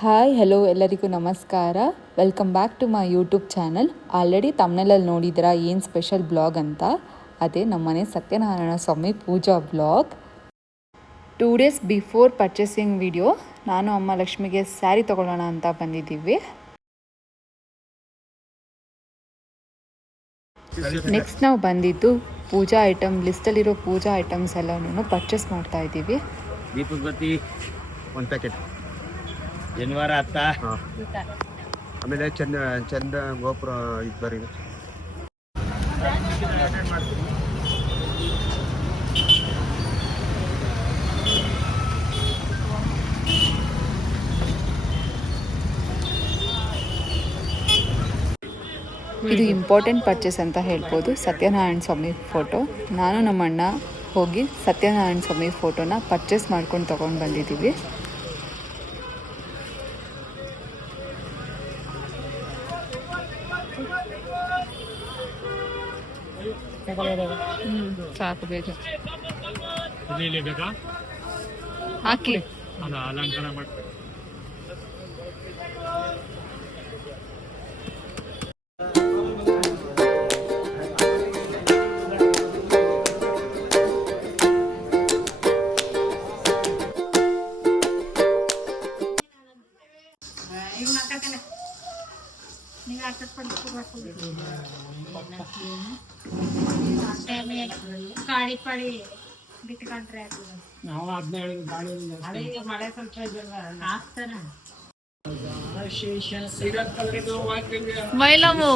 Hi hello ಎಲ್ಲರಿಗೂ ನಮಸ್ಕಾರ. Welcome back to my YouTube channel. Already ತಮ್ಮನೇಲಲ್ಲಿ ನೋಡಿದ್ದೀರಾ ಏನು ಸ್ಪೆಷಲ್ ಬ್ಲಾಗ್ ಅಂತ. ಅದೇ ನಮ್ಮನೆ Satyanarayana Swamy puja blog. 2 days before purchasing video. ನಾನು ಅಮ್ಮ ಲಕ್ಷ್ಮಿಗೆ ಸ್ಯಾರಿ ತೊಗೊಳ್ಳೋಣ ಅಂತ ಬಂದಿದ್ದೀವಿ. ನೆಕ್ಸ್ಟ್ ನಾವು ಬಂದಿದ್ದು ಪೂಜಾ ಐಟಮ್, ಲಿಸ್ಟಲ್ಲಿರೋ ಪೂಜಾ ಐಟಮ್ಸ್ ಎಲ್ಲನೂ ಪರ್ಚೇಸ್ ಮಾಡ್ತಾ ಇದ್ದೀವಿ. ದೀಪದ ಬತ್ತಿ ಒಂದು ಪ್ಯಾಕೆಟ್, ಶನಿವಾರ ಹತ್ತ, ಆಮೇಲೆ ಚಂದ ಗೋಪುರ ಇದು ಬರೀ ಇದು ಇಂಪಾರ್ಟೆಂಟ್ ಪರ್ಚೇಸ್ ಅಂತ ಹೇಳ್ಬೋದು. ಸತ್ಯನಾರಾಯಣ ಸ್ವಾಮಿ ಫೋಟೋ. ನಾನು ನಮ್ಮಣ್ಣ ಹೋಗಿ ಸತ್ಯನಾರಾಯಣ ಸ್ವಾಮಿ ಫೋಟೋನ ಪರ್ಚೇಸ್ ಮಾಡ್ಕೊಂಡು ತೊಗೊಂಡು ಬಂದಿದ್ದೀವಿ. ಸಾಕು ಬೇಗ ಹಾಕಿ ಅಲಂಕಾರ ಮಾಡ್ತಾರೆ. ಗಾಡಿ ಪಾಡಿ ಬಿಟ್ಕೊಂಡ್ರೆ ನಾವು ಅದನ್ನ ಹೇಳಿದ್ವಿ. ಗಾಡಿ ಮಳೆ ಸ್ವಲ್ಪ ಹಾಕ್ತಾರ ಮೈಲಮು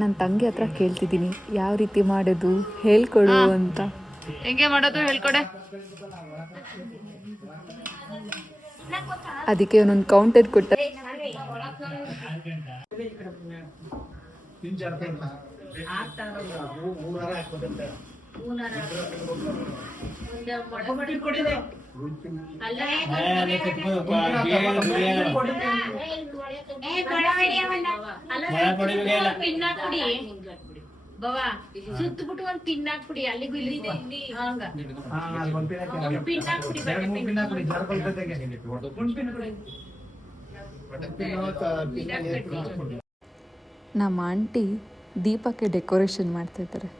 ನನ್ನ ತಂಗಿ ಹತ್ರ ಕೇಳ್ತಿದ್ದೀನಿ ಯಾವ ರೀತಿ ಮಾಡೋದು ಹೇಳ್ಕೊಡು ಅಂತ. ಹೆಂಗೆ ಮಾಡೋದು ಹೇಳ್ಕೊಡೆ. ಅದಕ್ಕೆ ಒಂದೊಂದು ಕೌಂಟರ್ ಕೊಟ್ಟ. ಬವಾ ಸುತ್ತಬಿಟ್ಟು ಒಂದ್ ಪಿನ್ ಹಾಕ್ಬಿಡಿ, ಅಲ್ಲಿಗೂ ಇಲ್ಲಿ ಹಂಗ ಪಿನ್ ಹಾಕ್ಬಿಡಿ. ನಮ್ಮ ಆಂಟಿ ದೀಪಕ್ಕೆ ಡೆಕೋರೇಷನ್ ಮಾಡ್ತಾ ಇದ್ದಾರೆ.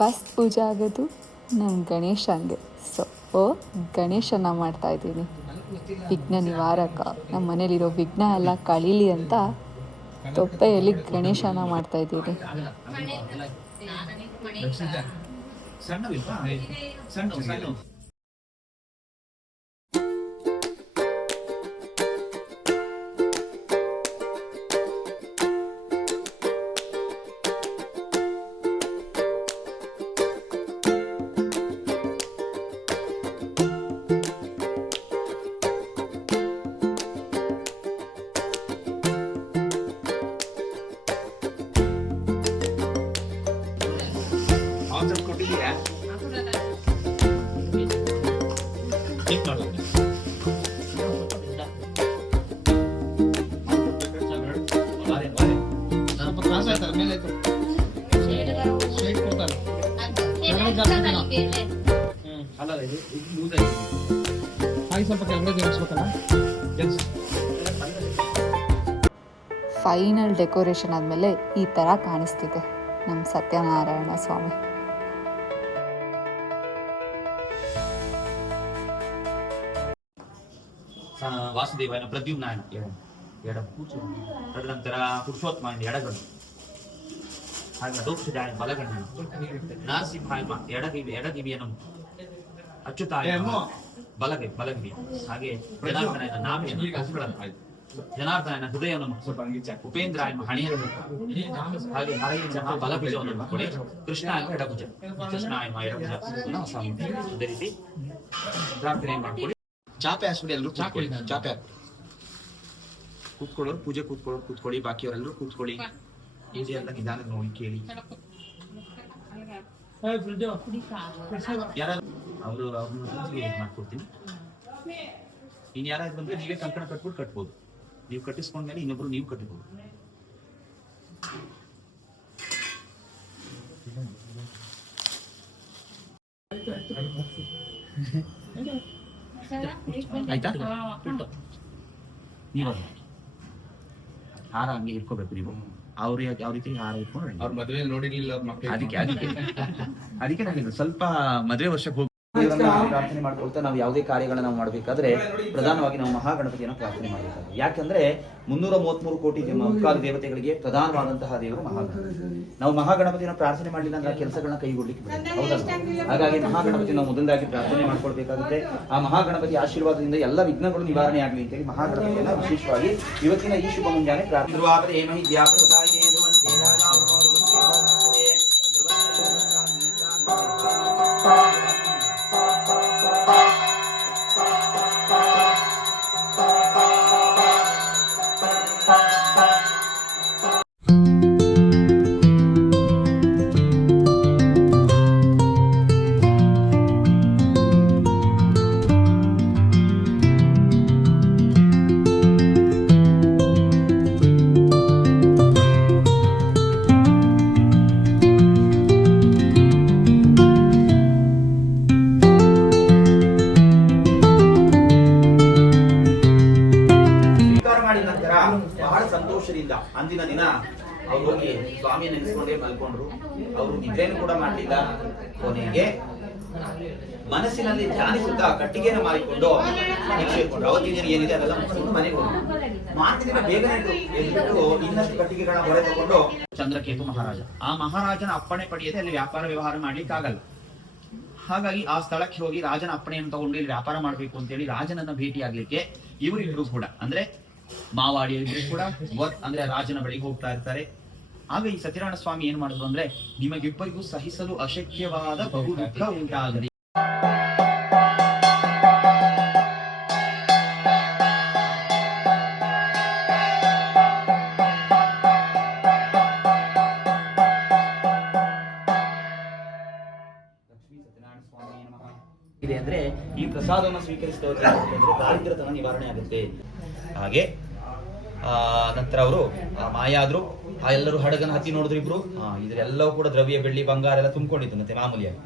ಫಸ್ಟ್ ಪೂಜೆ ಆಗೋದು ನಮ್ಮ ಗಣೇಶನಿಗೆ. ಸೊ ಗಣೇಶನ ಮಾಡ್ತಾಯಿದ್ದೀನಿ. ವಿಘ್ನ ನಿವಾರಕ. ನಮ್ಮ ಮನೇಲಿರೋ ವಿಘ್ನ ಎಲ್ಲ ಕಳೀಲಿ ಅಂತ ತೊಪ್ಪೆಯಲ್ಲಿ ಗಣೇಶನ ಮಾಡ್ತಾಯಿದ್ದೀನಿ. ಅಲ್ಲ ಇದು ಲೂಸ್ ಆಗಿದೆ. ಹಾಗೆ ಸ್ವಲ್ಪ ಕೆಳಗಡೆ ಜೋಡಿಸ್ಬೇಕಲ್ಲ. ಫೈನಲ್ ಡೆಕೋರೇಷನ್ ಆದಮೇಲೆ ಈ ಥರ ಕಾಣಿಸ್ತಿದೆ ನಮ್ಮ ಸತ್ಯನಾರಾಯಣ ಸ್ವಾಮಿ. ವಾಸುದೇವನ ಪ್ರದ್ಯುಮ್ನಾಯನ ಎಡ ಕೂಚು, ತದನಂತರ ಪುರುಷೋತ್ತಮ ಎಡಗಣ್ಣು, ಹಾಗೆ ದೋಕ್ಷಜಾಯನ ಬಲಗಣ್ಣು, ನರಸಿಂಹಾಯಮ ಎಡದಿವಿಯನು, ಅಚ್ಯುತಾಯನ ಬಲಗವಿ, ಹಾಗೆ ಜನಾರ್ದನನ ನಾಭಿಯನ್ನು, ಜನಾರ್ದನನ ಹೃದಯವನ್ನು, ಉಪೇಂದ್ರಾಯನ ಹಣೆಯನ್ನು, ಹಾಗೆ ಹರಯನ ಬಲಭುಜವನ್ನು ಕೊಡಿ, ಕೃಷ್ಣಾಯನ ಎಡಭುಜ, ಕೃಷ್ಣಾಯನ ಎಡಭುಜ ಸ್ವಾಮಿ. ಅದೇ ರೀತಿ ಪ್ರಾರ್ಥನೆ ಮಾಡಿಕೊಡಿ. ಚಾಪೆ ಹಾಸ್ಬಿಡಿ, ಎಲ್ಲರೂ ಕೂತ್ಕೊಳ್ಳಿ. ಚಾಪೆ ಕೂತ್ಕೊಳ್ಳೋರು ಪೂಜೆ ಕೂತ್ಕೊಳ್ಳಿ, ಬಾಕಿಯವರೆಲ್ಲರೂ ಕೂತ್ಕೊಳ್ಳಿ. ಪೂಜೆ ಎಲ್ಲ ನಿಧಾನ ನೋಡಿ ಕೇಳಿ. ಯಾರಾದ್ರು ಅವ್ರನ್ನ ಮಾಡ್ಕೊಡ್ತೀನಿ. ಇನ್ ಯಾರಾದ್ರು ಬಂದ್ರೆ ನೀವೇ ಕಂಕಣ ಕಟ್ಬಿಟ್ಟು ಕಟ್ಬೋದು. ನೀವು ಕಟ್ಟಿಸ್ಕೊಂಡ್ಮೇಲೆ ಇನ್ನೊಬ್ರು ನೀವು ಕಟ್ಬೋದು. ಆಯ್ತಾ? ನೀವು ಹಾರ ಹಂಗೆ ಇಟ್ಕೋಬೇಕು. ನೀವು ಅವ್ರು ಯಾವ ರೀತಿ ಹಾರ ಇಟ್ಕೊಂಡು ಅವ್ರ ಮದುವೆ ನೋಡಿರ್ಲಿಲ್ಲ ಅವ್ರ ಮಕ್ಕಳು. ಅದಕ್ಕೆ ನಾನು ಸ್ವಲ್ಪ ಮದುವೆ ವರ್ಷಕ್ಕೆ ಹೋಗಿ ಪ್ರಾರ್ಥನೆ ಮಾಡ್ಕೊಳ್ತಾ ನಾವು ಯಾವುದೇ ಕಾರ್ಯಗಳನ್ನ ನಾವು ಮಾಡಬೇಕಾದ್ರೆ ಪ್ರಧಾನವಾಗಿ ನಾವು ಮಹಾಗಣಪತಿಯನ್ನು ಪ್ರಾರ್ಥನೆ ಮಾಡಬೇಕಾದ್ರೆ, ಯಾಕಂದ್ರೆ 333 ಕೋಟಿ ಮುಕ್ಕಾಲು ದೇವತೆಗಳಿಗೆ ಪ್ರಧಾನವಾದಂತಹ ದೇವರು ಮಹಾಗಣಪತಿ. ನಾವು ಮಹಾಗಣಪತಿಯನ್ನು ಪ್ರಾರ್ಥನೆ ಮಾಡಲಿಲ್ಲ ಅಂದ್ರೆ ಕೆಲಸಗಳನ್ನ ಕೈಗೊಳ್ಳಿಕ್ಕೆ ಹೌದಲ್ಲ. ಹಾಗಾಗಿ ಮಹಾಗಣಪತಿ ನಾವು ಮೊದಲಾಗಿ ಪ್ರಾರ್ಥನೆ ಮಾಡ್ಕೊಳ್ಬೇಕಾಗುತ್ತೆ. ಆ ಮಹಾಗಣಪತಿ ಆಶೀರ್ವಾದದಿಂದ ಎಲ್ಲ ವಿಘ್ನಗಳು ನಿವಾರಣೆ ಆಗಲಿ ಅಂತೇಳಿ ಮಹಾಗಣಪತಿಯನ್ನ ವಿಶೇಷವಾಗಿ ಇವತ್ತಿನ ಈ ಶುಭ ಮುಂಜಾನೆ ಪ್ರಾರ್ಥನೆ. ಬಹಳ ಸಂತೋಷದಿಂದ ಅಂದಿನ ದಿನ ಅವ್ರು ಹೋಗಿ ಸ್ವಾಮಿಯ ನೆನೆಸ್ಕೊಂಡೇ ಮಲ್ಕೊಂಡ್ರು. ಅವರು ನಿದ್ರೇನು ಕೂಡ ಮಾಡಲಿಲ್ಲ. ಕೊನೆಗೆ ಮನಸ್ಸಿನಲ್ಲಿ ಧ್ಯಾನಿಸುತ್ತಾ ಕಟ್ಟಿಗೆಯನ್ನು ಮಾರಿಕೊಂಡು ನಿಕ್ಷೇಪಿಕೊಂಡ್ರು. ಅವತ್ತಿನ ದಿನ ಏನಿದೆ ಅದೆಲ್ಲ ಮುಗಿಸ್ಕೊಂಡು ಮನೆಗೆ ಹೋದ್ರು. ಮಾರನೇ ದಿನ ಬೇಗನೆ ಎದ್ಬಿಟ್ಟು ಇನ್ನಷ್ಟು ಕಟ್ಟಿಗೆಗಳನ್ನ ಹೊರ ತಗೊಂಡು ಚಂದ್ರಕೇತು ಮಹಾರಾಜ, ಆ ಮಹಾರಾಜನ ಅಪ್ಪಣೆ ಪಡೆಯದೆ ಅಲ್ಲಿ ವ್ಯಾಪಾರ ವ್ಯವಹಾರ ಮಾಡ್ಲಿಕ್ಕಾಗಲ್ಲ. ಹಾಗಾಗಿ ಆ ಸ್ಥಳಕ್ಕೆ ಹೋಗಿ ರಾಜನ ಅಪ್ಪಣೆಯನ್ನು ತಗೊಂಡು ಇಲ್ಲಿ ವ್ಯಾಪಾರ ಮಾಡ್ಬೇಕು ಅಂತೇಳಿ ರಾಜನನ್ನ ಭೇಟಿ ಆಗ್ಲಿಕ್ಕೆ ಇವರಿಬ್ರು ಕೂಡ ಅಂದ್ರೆ ಮಾವಾಡಿಯರು ಕೂಡ ಅಂದ್ರೆ ರಾಜನ ಬಳಿಗೆ ಹೋಗ್ತಾ ಇರ್ತಾರೆ. ಆಗ ಈ ಸತ್ಯನಾರಾಯಣ ಸ್ವಾಮಿ ಏನ್ ಮಾಡಿದ್ರು ಅಂದ್ರೆ, ನಿಮಗಿಬ್ಬರಿಗೂ ಸಹಿಸಲು ಅಶಕ್ಯವಾದ ಬಹು ದುಃಖ ಉಂಟಾಗಲಿ. ಇದೆ ಅಂದ್ರೆ ಈ ಪ್ರಸಾದವನ್ನು ಸ್ವೀಕರಿಸಿದವರಿಗೆ ದಾರಿದ್ರ್ಯತನ ನಿವಾರಣೆ ಆಗುತ್ತೆ. ಹಾಗೆ ನಂತರ ಅವರು ಮಾಯಾದ್ರು. ಆ ಎಲ್ಲರೂ ಹಡಗನ ಹತ್ತಿ ನೋಡಿದ್ರು ಇಬ್ರು. ಇದರೆಲ್ಲವೂ ಕೂಡ ದ್ರವ್ಯ, ಬೆಳ್ಳಿ, ಬಂಗಾರ ಎಲ್ಲ ತುಂಬಿಕೊಂಡಿತ್ತು ಮತ್ತೆ ಮಾಮೂಲಿಯಾಗಿ.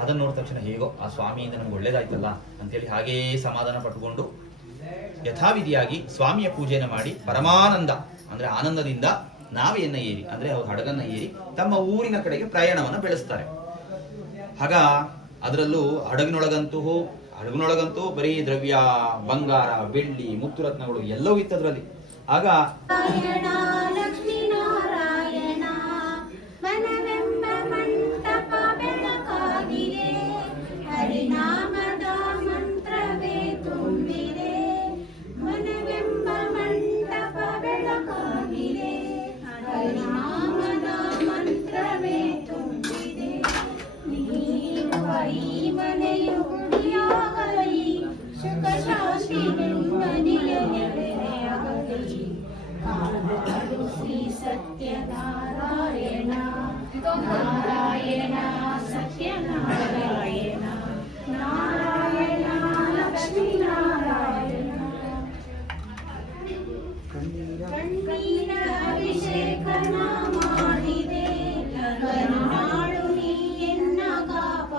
ಅದನ್ನ ನೋಡಿದ ತಕ್ಷಣ ಹೇಗೋ ಆ ಸ್ವಾಮಿಯಿಂದ ನಮ್ಗೆ ಒಳ್ಳೇದಾಯ್ತಲ್ಲ ಅಂತೇಳಿ ಹಾಗೇ ಸಮಾಧಾನ ಪಟ್ಟುಕೊಂಡು ಯಥಾವಿಧಿಯಾಗಿ ಸ್ವಾಮಿಯ ಪೂಜೆಯನ್ನು ಮಾಡಿ ಪರಮಾನಂದ ಅಂದ್ರೆ ಆನಂದದಿಂದ ನಾವೆಯನ್ನ ಏರಿ ಅಂದ್ರೆ ಅವ್ರ ಹಡಗನ್ನ ಏರಿ ತಮ್ಮ ಊರಿನ ಕಡೆಗೆ ಪ್ರಯಾಣವನ್ನ ಬೆಳೆಸ್ತಾರೆ. ಆಗ ಅದರಲ್ಲೂ ಹಡಗಿನೊಳಗಂತೂ ಬರೀ ದ್ರವ್ಯ, ಬಂಗಾರ, ಬೆಳ್ಳಿ, ಮುತ್ತುರತ್ನಗಳು ಎಲ್ಲವೂ ಇತ್ತದ್ರಲ್ಲಿ. ಆಗ ಲಕ್ಷ್ಮೀ ನಾರಾಯಣ ಮನವೆಂಬ ಮಂಟಪ ಬೆಳಕಾಗಿದೆ, ಹರಿನಾಮದ ಮಂತ್ರವೇ ತುಂಬಿದೆ. ಮನವೆಂಬ ಮಂಟಪ ಬೆಳಕಾಗಿದೆ, ಹರಿನಾಮದ ಮಂತ್ರವೇ ತುಂಬಿದೆ. ಈ ಮನೆಯು ಗುಡಿಯಾಗಲಿ, ಸುಖ ಶಾಂತಿ ನೆಮ್ಮದಿಯ ನೆಲೆಯಾಗಲಿ. ಶ್ರೀ ಸತ್ಯನಾರಾಯಣ ನಾರಾಯಣ ಸತ್ಯನಾರಾಯಣ ನಾರಾಯಣ ಲಕ್ಷ್ಮೀ ನಾರಾಯಣ. ಕಣ್ಣೀರ ಅಭಿಷೇಕನ ಮಾಡಿದೆ, ಕರುಣಾಳು ನೀ ಎನ್ನ ಕಾಪ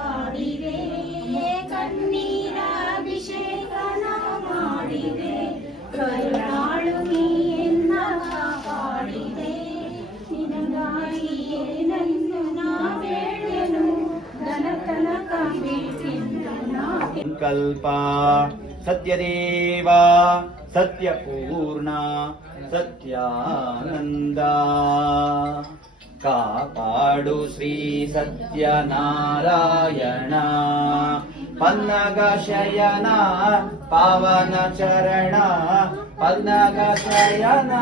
ಸಂಕಲ್ಪ ಸತ್ಯದೇವ ಸತ್ಯಪೂರ್ಣ ಸತ್ಯಾನಂದ ಕಾಪಾಡು ಶ್ರೀ ಸತ್ಯನಾರಾಯಣ ಪನ್ನಗ ಶಯನ ಪಾವನ ಚರಣ ಪನ್ನಗ ಶಯನ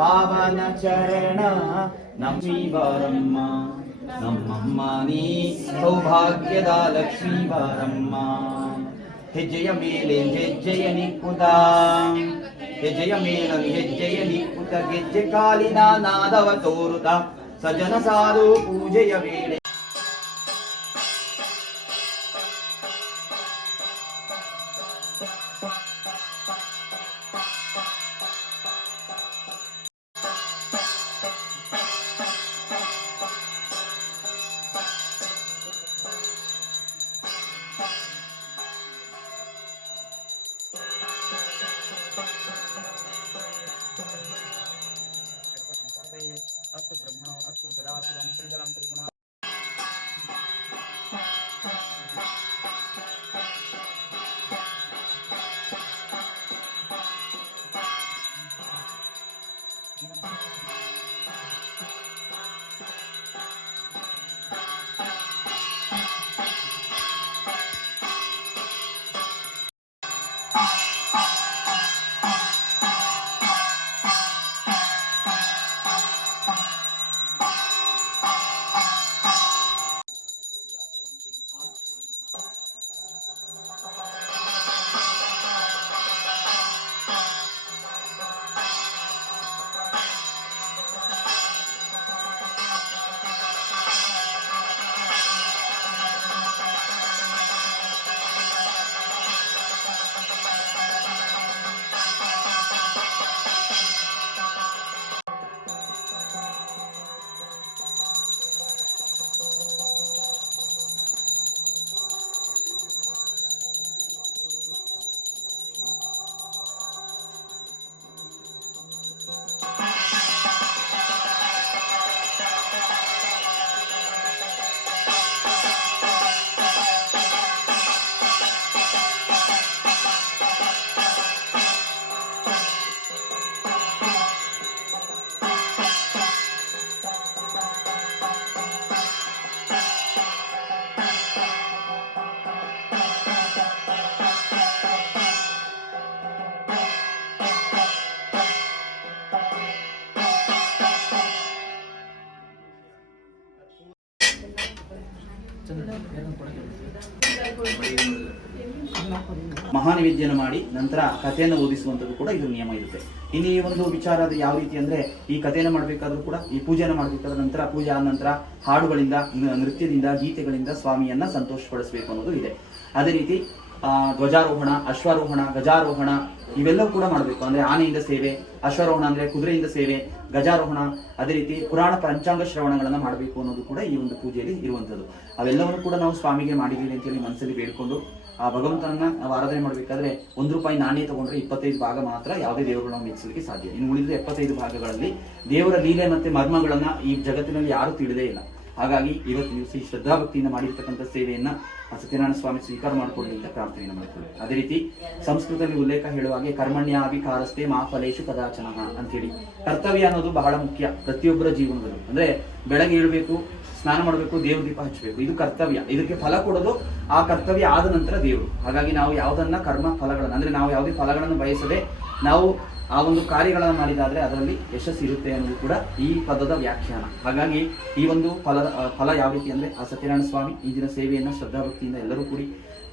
ಪಾವನ ಚರಣ ನಮ್ಮಿ ಬಾರಮ್ಮ ನಮ್ಮಮ್ಮ ನೀ ಸೌಭಾಗ್ಯದ ಲಕ್ಷ್ಮೀ ಬಾರಮ್ಮ ಹೆಜ್ಜೆಯ ಮೇಲೆ ಹೆಜ್ಜೆಯ ನಿಕ್ಕುತ ಹೆಜ್ಜೆಯ ಮೇಲ ಹೆಜ್ಜೆಯ ನಿಕ್ಕುತ ಗೆಜ್ಜೆ ಕಾಲಿನ ನಾದವ ತೋರುತ ಸಜನ ಸಾಧು ಪೂಜೆಯ ವೇಳೆ ಮಹಾನೈವೇದ್ಯನ ಮಾಡಿ ನಂತರ ಕಥೆಯನ್ನು ಓದಿಸುವಂಥದ್ದು ಕೂಡ ಇದ್ರ ನಿಯಮ ಇರುತ್ತೆ. ಇನ್ನು ಈ ಒಂದು ವಿಚಾರ ಅದು ಯಾವ ರೀತಿ ಅಂದ್ರೆ, ಈ ಕಥೆಯನ್ನು ಮಾಡಬೇಕಾದ್ರೂ ಕೂಡ ಈ ಪೂಜೆನ ಮಾಡಬೇಕಾದ್ರೆ ನಂತರ ಪೂಜೆ ಆದ ನಂತರ ಹಾಡುಗಳಿಂದ, ನೃತ್ಯದಿಂದ, ಗೀತೆಗಳಿಂದ ಸ್ವಾಮಿಯನ್ನ ಸಂತೋಷಪಡಿಸಬೇಕು ಅನ್ನೋದು ಇದೆ. ಅದೇ ರೀತಿ ಧ್ವಜಾರೋಹಣ, ಅಶ್ವಾರೋಹಣ, ಗಜಾರೋಹಣ ಇವೆಲ್ಲವೂ ಕೂಡ ಮಾಡಬೇಕು. ಅಂದ್ರೆ ಆನೆಯಿಂದ ಸೇವೆ, ಅಶ್ವಾರೋಹಣ ಅಂದ್ರೆ ಕುದುರೆಯಿಂದ ಸೇವೆ, ಗಜಾರೋಹಣ, ಅದೇ ರೀತಿ ಪುರಾಣ ಪಂಚಾಂಗ ಶ್ರವಣಗಳನ್ನ ಮಾಡಬೇಕು ಅನ್ನೋದು ಕೂಡ ಈ ಒಂದು ಪೂಜೆಯಲ್ಲಿ ಇರುವಂಥದ್ದು. ಅವೆಲ್ಲವನ್ನು ಕೂಡ ನಾವು ಸ್ವಾಮಿಗೆ ಮಾಡಿದ್ದೀವಿ ಅಂತೇಳಿ ಮನಸ್ಸಲ್ಲಿ ಬೇಡ್ಕೊಂಡು ಆ ಭಗವಂತನನ್ನ ನಾವು ಆರಾಧನೆ ಮಾಡಬೇಕಾದ್ರೆ ₹1 ನಾಣ್ಯ ತಗೊಂಡ್ರೆ 25 ಭಾಗ ಮಾತ್ರ ಯಾವುದೇ ದೇವರುಗಳು ನಾವು ಮೆಚ್ಚಲಿಕ್ಕೆ ಸಾಧ್ಯ. ಇನ್ನು ಉಳಿದ 75 ಭಾಗಗಳಲ್ಲಿ ದೇವರ ಲೀಲೆ ಮತ್ತೆ ಮರ್ಮಗಳನ್ನ ಈ ಜಗತ್ತಿನಲ್ಲಿ ಯಾರು ತಿಳಿದೇ ಇಲ್ಲ. ಹಾಗಾಗಿ ಇವತ್ತು ದಿವಸ ಈ ಶ್ರದ್ಧಾಭಕ್ತಿಯಿಂದ ಮಾಡಿರ್ತಕ್ಕಂಥ ಸೇವೆಯನ್ನ ಸತ್ಯನಾರಾಯಣ ಸ್ವಾಮಿ ಸ್ವೀಕಾರ ಮಾಡಿಕೊಳ್ಳಿ ಅಂತ ಪ್ರಾರ್ಥನೆಯನ್ನು ಮಾಡಿಕೊಳ್ಳಿ. ಅದೇ ರೀತಿ ಸಂಸ್ಕೃತದಲ್ಲಿ ಉಲ್ಲೇಖ ಹೇಳುವಾಗೆ ಕರ್ಮಣ್ಯಾಭಿಕಾರಸ್ತೆ ಮಾ ಫಲೇಶು ಕದಾಚನಃ ಅಂತೇಳಿ ಕರ್ತವ್ಯ ಅನ್ನೋದು ಬಹಳ ಮುಖ್ಯ ಪ್ರತಿಯೊಬ್ಬರ ಜೀವನದಲ್ಲೂ. ಅಂದ್ರೆ ಬೆಳಗ್ಗೆ ಏಳಬೇಕು, ಸ್ನಾನ ಮಾಡಬೇಕು, ದೇವ್ರ ದೀಪ ಹಚ್ಚಬೇಕು, ಇದು ಕರ್ತವ್ಯ. ಇದಕ್ಕೆ ಫಲ ಕೊಡೋದು ಆ ಕರ್ತವ್ಯ ಆದ ನಂತರ ದೇವರು. ಹಾಗಾಗಿ ನಾವು ಯಾವುದನ್ನ ಕರ್ಮ ಫಲಗಳನ್ನ ಅಂದ್ರೆ ನಾವು ಯಾವುದೇ ಫಲಗಳನ್ನು ಬಯಸದೆ ನಾವು ಆ ಒಂದು ಕಾರ್ಯಗಳನ್ನು ಮಾಡಿದಾದ್ರೆ ಅದರಲ್ಲಿ ಯಶಸ್ಸು ಇರುತ್ತೆ ಅನ್ನೋದು ಕೂಡ ಈ ಪದದ ವ್ಯಾಖ್ಯಾನ. ಹಾಗಾಗಿ ಈ ಒಂದು ಫಲ ಯಾವ ರೀತಿ ಅಂದ್ರೆ ಆ ಸತ್ಯನಾರಾಯಣ ಸ್ವಾಮಿ ಈ ದಿನ ಸೇವೆಯನ್ನ ಶ್ರದ್ಧಾಭಕ್ತಿಯಿಂದ ಎಲ್ಲರೂ ಕೂಡಿ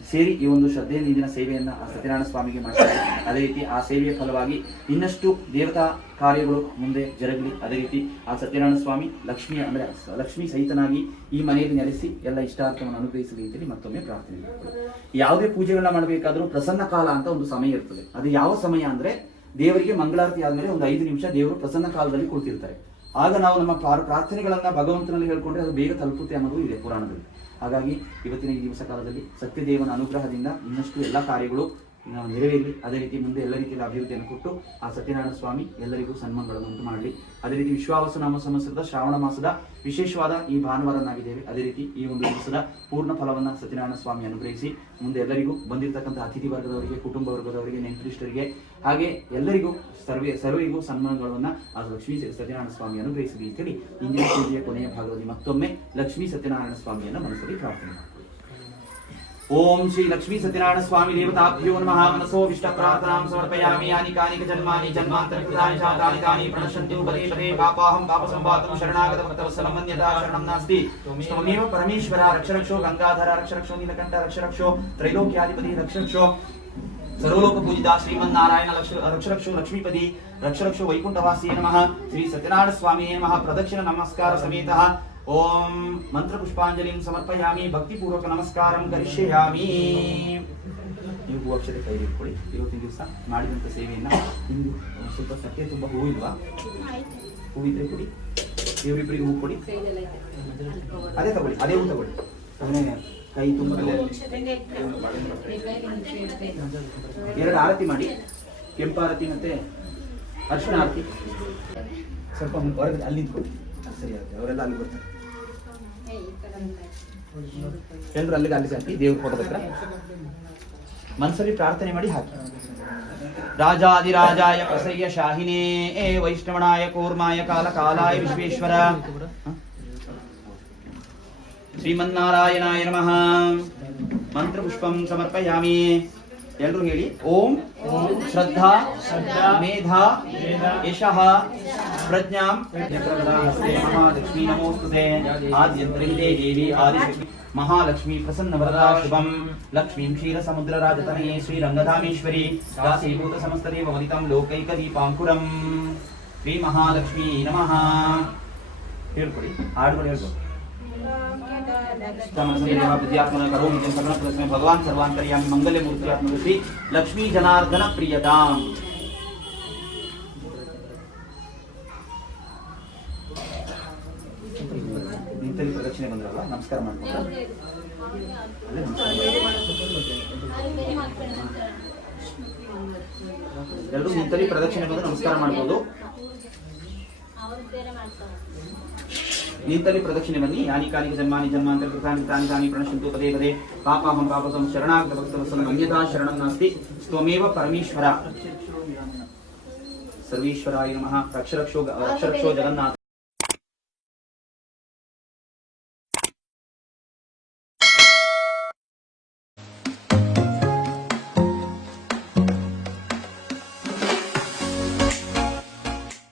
ಸೇರಿ ಈ ಒಂದು ಶ್ರದ್ಧೆಯಿಂದ ಈ ದಿನ ಸೇವೆಯನ್ನ ಆ ಸತ್ಯನಾರಾಯಣ ಸ್ವಾಮಿಗೆ ಮಾಡ್ತಾರೆ. ಅದೇ ರೀತಿ ಆ ಸೇವೆಯ ಫಲವಾಗಿ ಇನ್ನಷ್ಟು ದೇವತಾ ಕಾರ್ಯಗಳು ಮುಂದೆ ಜರಗಲಿ. ಅದೇ ರೀತಿ ಆ ಸತ್ಯನಾರಾಯಣ ಸ್ವಾಮಿ ಲಕ್ಷ್ಮೀ ಸಹಿತನಾಗಿ ಈ ಮನೆಯಲ್ಲಿ ನೆಲೆಸಿ ಎಲ್ಲ ಇಷ್ಟಾರ್ಥವನ್ನು ಅನುಗ್ರಹಿಸಲಿ ಅಂತೇಳಿ ಮತ್ತೊಮ್ಮೆ ಪ್ರಾರ್ಥನೆ ಮಾಡ್ಕೊಳ್ಳಿ. ಯಾವುದೇ ಪೂಜೆಗಳನ್ನ ಮಾಡಬೇಕಾದ್ರೂ ಪ್ರಸನ್ನ ಕಾಲ ಅಂತ ಒಂದು ಸಮಯ ಇರ್ತದೆ. ಅದು ಯಾವ ಸಮಯ ಅಂದ್ರೆ ದೇವರಿಗೆ ಮಂಗಳಾರತಿ ಆದ್ಮೇಲೆ ಒಂದು 5 ನಿಮಿಷ ದೇವರು ಪ್ರಸನ್ನ ಕಾಲದಲ್ಲಿ ಕೂತಿರ್ತಾರೆ. ಆಗ ನಾವು ನಮ್ಮ ಪ್ರಾರ್ಥನೆಗಳನ್ನ ಭಗವಂತನಲ್ಲಿ ಹೇಳ್ಕೊಂಡ್ರೆ ಅದು ಬೇಗ ತಲುಪುತ್ತೆ ಅನ್ನೋದು ಇದೆ ಪುರಾಣದಲ್ಲಿ. ಹಾಗಾಗಿ ಇವತ್ತಿನ ಈ ದಿವಸ ಕಾಲದಲ್ಲಿ ಸತ್ಯದೇವನ ಅನುಗ್ರಹದಿಂದ ಇನ್ನಷ್ಟು ಎಲ್ಲ ಕಾರ್ಯಗಳು ನೆರವೇರಲಿ. ಅದೇ ರೀತಿ ಮುಂದೆ ಎಲ್ಲ ರೀತಿಯಲ್ಲಿ ಅಭಿವೃದ್ಧಿಯನ್ನು ಕೊಟ್ಟು ಆ ಸತ್ಯನಾರಾಯಣ ಸ್ವಾಮಿ ಎಲ್ಲರಿಗೂ ಸನ್ಮಾನಗಳನ್ನು ಉಂಟು ಮಾಡಲಿ. ಅದೇ ರೀತಿ ವಿಶ್ವಾವಸು ನಾಮ ಸಂವತ್ಸರದ ಶ್ರಾವಣ ಮಾಸದ ವಿಶೇಷವಾದ ಈ ಭಾನುವಾರನಾಗಿದ್ದೇವೆ. ಅದೇ ರೀತಿ ಈ ಒಂದು ದಿವಸದ ಪೂರ್ಣ ಫಲವನ್ನು ಸತ್ಯನಾರಾಯಣ ಸ್ವಾಮಿ ಅನುಗ್ರಹಿಸಿ ಮುಂದೆ ಎಲ್ಲರಿಗೂ ಬಂದಿರತಕ್ಕಂಥ ಅತಿಥಿ ವರ್ಗದವರಿಗೆ, ಕುಟುಂಬ ವರ್ಗದವರಿಗೆ, ನೆಂಟರಿಷ್ಟರಿಗೆ ಹಾಗೆ ಎಲ್ಲರಿಗೂ ಸರ್ವರಿಗೂ ಸನ್ಮಾನಗಳನ್ನು ಆ ಲಕ್ಷ್ಮೀ ಸತ್ಯನಾರಾಯಣ ಸ್ವಾಮಿ ಅನುಗ್ರಹಿಸಲಿ ಅಂತೇಳಿ ಇಂದಿನ ಪೂಜೆಯ ಕೊನೆಯ ಭಾಗದಲ್ಲಿ ಮತ್ತೊಮ್ಮೆ ಲಕ್ಷ್ಮೀ ಸತ್ಯನಾರಾಯಣ ಸ್ವಾಮಿಯನ್ನು ಮನಸ್ಸಲ್ಲಿ ಪ್ರಾರ್ಥನೆ. ಓಂ ಶ್ರೀ ಲಕ್ಷ್ಮೀ ಸತ್ಯನಾರಾಯಣ ಸ್ವಾಮಿ ದೇವತಾಭ್ಯೋ ನಮಃ. ಮನಸೋ ವಿಷ್ಟ ಪ್ರಾರ್ಥನಾಂ ಸಮರ್ಪಯಾಮಿ. ಯಾನಿ ಕಾನಿ ಜನ್ಮಾನಿ ಜನ್ಮಾಂತರಿಕೃತಾನಿ ಶಾತಾನಿ ತಾನಿ ಪ್ರಣಶ್ಯಂತು ಪದೇ ಪದೇ ಪಾಪಾಹಂ ಪಾಪ ಸಂಪಾತಂ ಶರಣಾಗತ ಭಕ್ತವತ್ಸಲಂ ಮನ್ಯತಾ ಶರಣಂ ನಾಸ್ತಿ. ತ್ವಮೇವ ಪರಮೇಶ್ವರ ರಕ್ಷರಕ್ಷೋ ಗಂಗಾಧರ ರಕ್ಷರಕ್ಷೋ ನೀಲಕಂಠ ರಕ್ಷರಕ್ಷೋ ತ್ರೈಲೋಕ್ಯಾಧಿಪತಿ ರಕ್ಷರಕ್ಷೋ ಸರ್ವಲೋಕ ಪೂಜಿತ ಶ್ರೀಮನ್ನಾರಾಯಣ ರಕ್ಷರಕ್ಷೋ ಲಕ್ಷ್ಮೀಪದಿ ರಕ್ಷರಕ್ಷೋ ವೈಕುಂಠವಾಸಿಯೇ ನಮಃ. ಶ್ರೀ ಸತ್ಯನಾರಾಯಣ ಸ್ವಾಮಿಯೇ ನಮಃ. ಪ್ರದಕ್ಷಿಣ ನಮಸ್ಕಾರ ಸಮೇತಃ ಓಂ ಮಂತ್ರ ಪುಷ್ಪಾಂಜಲಿಂ ಸಮರ್ಪಯಾಮಿ. ಭಕ್ತಿಪೂರ್ವಕ ನಮಸ್ಕಾರಂ ಕರಿಷ್ಯಾಮಿ. ನೀವು ಹೂ ಅಕ್ಷತೆ ಕೈ ಇಟ್ಕೊಳ್ಳಿ. ಇವತ್ತಿನ ದಿವಸ ಮಾಡಿದಂಥ ಸೇವೆಯನ್ನ ನಿಮ್ದು ಸ್ವಲ್ಪ ತಟ್ಟೆ ತುಂಬ ಹೂ ಇಲ್ವಾ? ಹೂವಿದ್ರೆ ಕೊಡಿ. ಇವರಿಬ್ಬರಿಗೆ ಹೂ ಕೊಡಿ. ಅದೇ ತಗೊಳ್ಳಿ, ಅದೇ ಹೂ ತಗೊಳ್ಳಿ. ಅದನ್ನೇ ಕೈ ತುಂಬ ಎರಡು ಆರತಿ ಮಾಡಿ, ಕೆಂಪು ಆರತಿ ಮತ್ತೆ ಅರ್ಶಿಣ ಆರತಿ. ಸ್ವಲ್ಪ ಹೊರಗೆ ಅಲ್ಲಿ ನಿಂತ್ಕೊಳ್ಳಿ, ಸರಿ ಆಗುತ್ತೆ. ಅವರೆಲ್ಲ ಅಲ್ಲಿ ಬರ್ತಾರೆ. ಎಲ್ಲರೂ ಅಲ್ಲಿಗೆ ಹಾಕಿ ದೇವ್ರ ಫೋಟೋದ ಹತ್ರ ಮನಸ್ಸಲ್ಲಿ ಪ್ರಾರ್ಥನೆ ಮಾಡಿ ಹಾಕಿ. ರಾಜಾದಿರಾಜಾಯ ಪ್ರಸಯ್ಯ ಶಾಹಿನೇ ವೈಷ್ಣವಣಾಯ ಕೂರ್ಮಾಯ ಕಾಲ ಕಾಲಾಯ ವಿಶ್ವೇಶ್ವರ ಶ್ರೀಮನ್ನಾರಾಯಣಾಯ ನಮಃ. ಮಂತ್ರ ಪುಷ್ಪಂ ಸಮರ್ಪಯಾಮಿ. ಎಲ್ಲರೂ ಹೇಳಿ. ಓಂ ಶ್ರದ್ಧಾ ಮೇಧಾ ಯಶಃ ಪ್ರಜ್ಞಾಂ ಮಹಾಲಕ್ಷ್ಮೀ ನಮೋಸ್ತುತೆ. ಆದ್ಯಂತ್ರಿಹಿತೆ ದೇವಿ ಆದಿಶಕ್ತಿ ಮಹಾಲಕ್ಷ್ಮೀ ಪ್ರಸನ್ನ ವರದಾ ಶುಭಂ. ಲಕ್ಷ್ಮೀಂ ಕ್ಷೀರ ಸಮುದ್ರ ರಾಜತನಯೇ ಶ್ರೀರಂಗಧಾಮೇಶ್ವರಿ ದಾಸೀಭೂತ ಸಮಸ್ತದೇವ ವದಿತಂ ಲೋಕೈಕ ದೀಪಾಂಕುರಂ. ಶ್ರೀ ಮಹಾಲಕ್ಷ್ಮೀ ನಮಃ. ಹೇಳ್ಕೊಡಿ, ಹಾಡುಗಳು ಹೇಳ್ಕೊಡಿ. ಭಗವಾನ್ ಸರ್ವಾಂತರ್ಯಾಮಿ ಮಂಗಲ್ಯ ಮೂರ್ತಿಯಾತ್ಮಕ ಶ್ರೀ ಲಕ್ಷ್ಮೀ ಜನಾರ್ದನ ಪ್ರಿಯತಾಂ. ನಿಂತಲ್ಲಿ ಪ್ರದಕ್ಷಿಣೆ ಬಂದ್ರಲ್ಲ, ನಮಸ್ಕಾರ ಮಾಡ್ಕೊಂಡು ಎಲ್ಲರೂ ನಿಂತಲ್ಲಿ ಪ್ರದಕ್ಷಿಣೆ ಬಂದು ನಮಸ್ಕಾರ ಮಾಡ್ಬೋದು. ನಿಂತಲ್ಲಿ ಪ್ರದಕ್ಷಿಣೆ ಬನ್ನಿ. ಯಾನಿ ಕಾಲಿಕ ಜನ್ಮಾನಿ ಜನ್ಮಾಂತರ ಕೃತಾನಿ ತಾನಿ ತಾನಿ ಪ್ರಣಶ್ಯಂತು ಪದೇ ಪದೇ ಪಾಪಾಹಂ ಪಾಪಸಂ ಶರಣಾಗತ ಭಕ್ತವತ್ಸಲಂ ಅನ್ಯಥಾ ಶರಣಂ ನಾಸ್ತಿ. ತ್ವಮೇವ ಪರಮೇಶ್ವರ ಸರ್ವೇಶ್ವರಾಯ ನಮಃ. ರಕ್ಷರಕ್ಷೋ ಜಗನ್ನಾಥ